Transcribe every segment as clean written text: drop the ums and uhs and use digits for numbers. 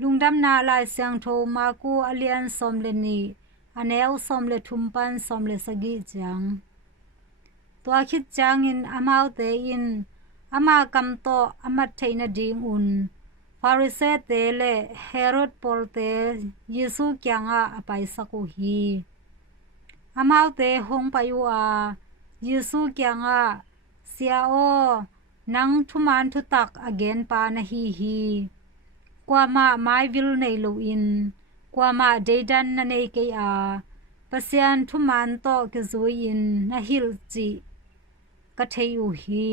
lungdam na lai siang tho ma ku alian som le ni aneu som le thumpan som le sagi chang tua khit chang in amau te in ama kam to amat theina ding un Pharisee te le Herod pol te Yesu kyanga apai saku hi amau te hong payu a Yesu kyanga sia o nang thuman thu tak again pa na hi kwa ma mai vil nei lo in kwa ma deidan na nei ke a pasian thuman to ke zui in na hil chi ka thei u hi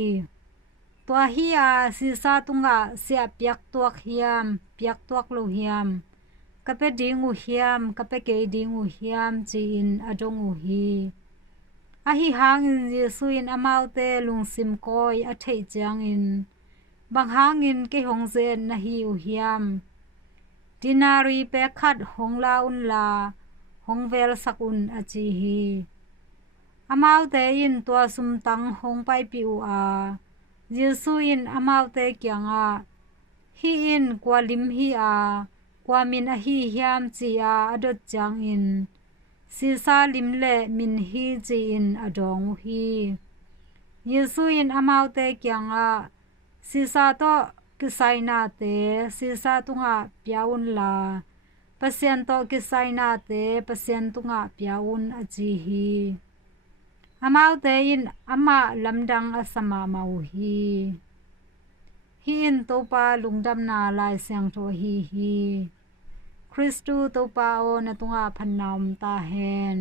tua hi a si sa tunga sia piak tuak hiam piak tuak lo hiam ka pe ding u hiam ka pe ke ding u hiam chi in adong u hi a hi hang in Yesu in amau te lungsim koi a thei chang in bang hang in ke hong zen na hi u hiam dinari pe khat hong la un la hong vel sak un a chi hi amau te in tua sum tang hong pai pi u a Yesu in amau te kyanga hi in kwa lim hi a kwa min a hi hiam chi a adot chang in si sa lim le min hi chi in adong hi Yesu in amau te kyanga si sa to kisaina te si sa tunga piaun la pasien to kisaina te pasien tunga piaun a chi hi amau te in ama lamdang asama mau hi in topa lungdam na lai siang tho hi Christu topa o na tunga phanam ta hen